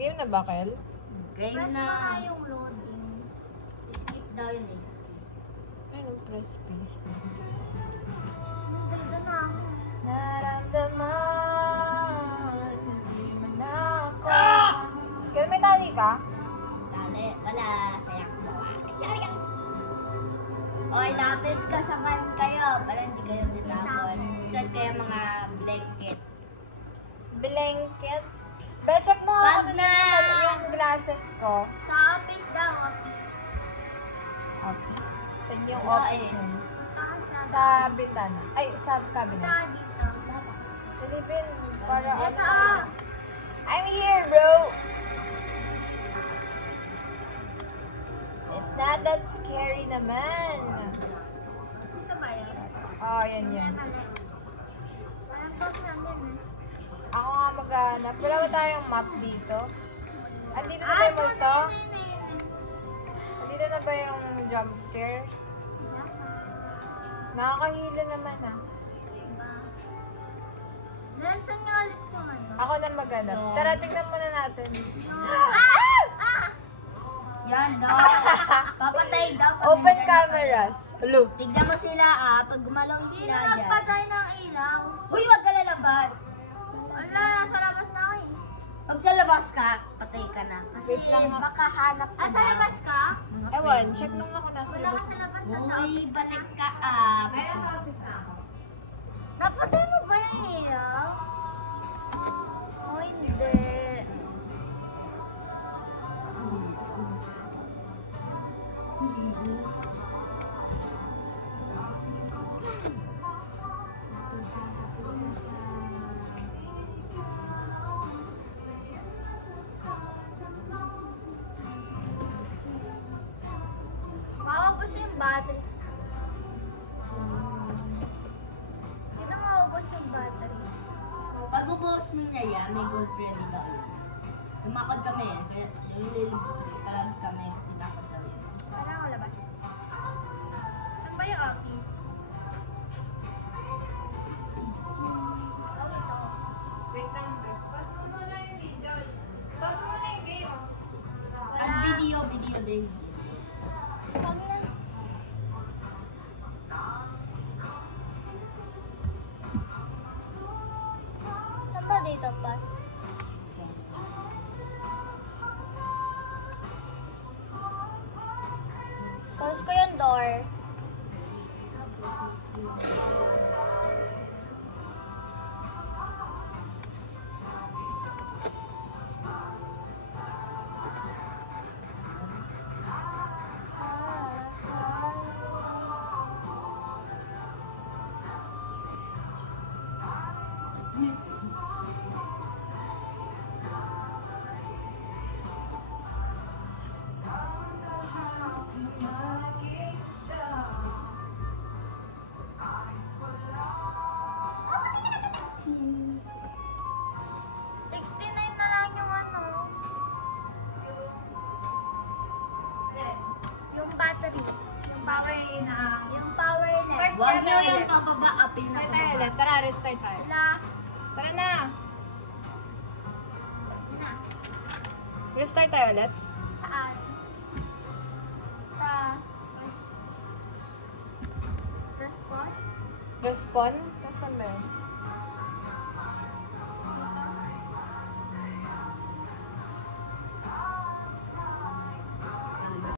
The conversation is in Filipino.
Game na ba, Kel? Game Press na. mo nga yung loading. Skip daw yun eh. Ano, press please. Nandito na ako. Naramdaman, hindi man ako. Kel, may tali ka? Dali, wala. Sayang mo. Oy, lapit ka sa kan kayo. Para hindi kayo nitapon. Saan kayo mga blanket? Blanket? Check mo Wag ako na! yung glasses ko. Sa office daw, office. Office? Saan yung Wala office eh. mo? Punta ka Sa bintana. Ay, sa Punta cabinet. ka dito. Silipin, para Ito ano. ah. I'm here, bro! It's not that scary naman. Ito ba yun? Oh, yan yan. Mali. Parang box nandun eh. Ako nga maghanap. Wala ba tayong map dito? Andito na ba yung multo? Andito na ba yung jump scare? Nakakahila naman ah. Nasaan nga ulit yung ano? Ako na maghanap. Tara, tignan muna natin. Yan daw. Papatay daw. pag Open nandyan cameras. Hello. kayo. Tignan mo sila Pag gumalaw Sino sila dyan. nagpatay ng ilaw? Huy, wag ka lalabas. Wala, nasa labas na ako eh. Pag sa labas ka, patay ka na. Kasi Wait lang. baka hanap ka Ah, sa na. labas ka? Ewan, check lang ako nasa Wala ka labas. sa labas na sa Uy, office. balik ka Napatay mo ba yung ilaw? Oh, hindi. Maubos yung batteries. Sino maubos yung battery? Pag ubos mo niya yan, may gold ready daw yun. Lumakad kami yan, kaya nililipad kami kasi lakad daw yan. Para ako labas. Saan ba yung office? Wait lang, Beth. Pass mo muna yung video. Pass mo na yung game. At video din. Wag na. Saan ba dito, Pas? Close ko yung door. Yung battery. Yung Power na. Yung power net. Start. Huwag niyo yung pababa, apil na Start tayo pababa. ulit. Tara, restart tayo. Wala. Tara na. Yun na. Restart tayo ulit. Saan? Sa... Response? Respawn.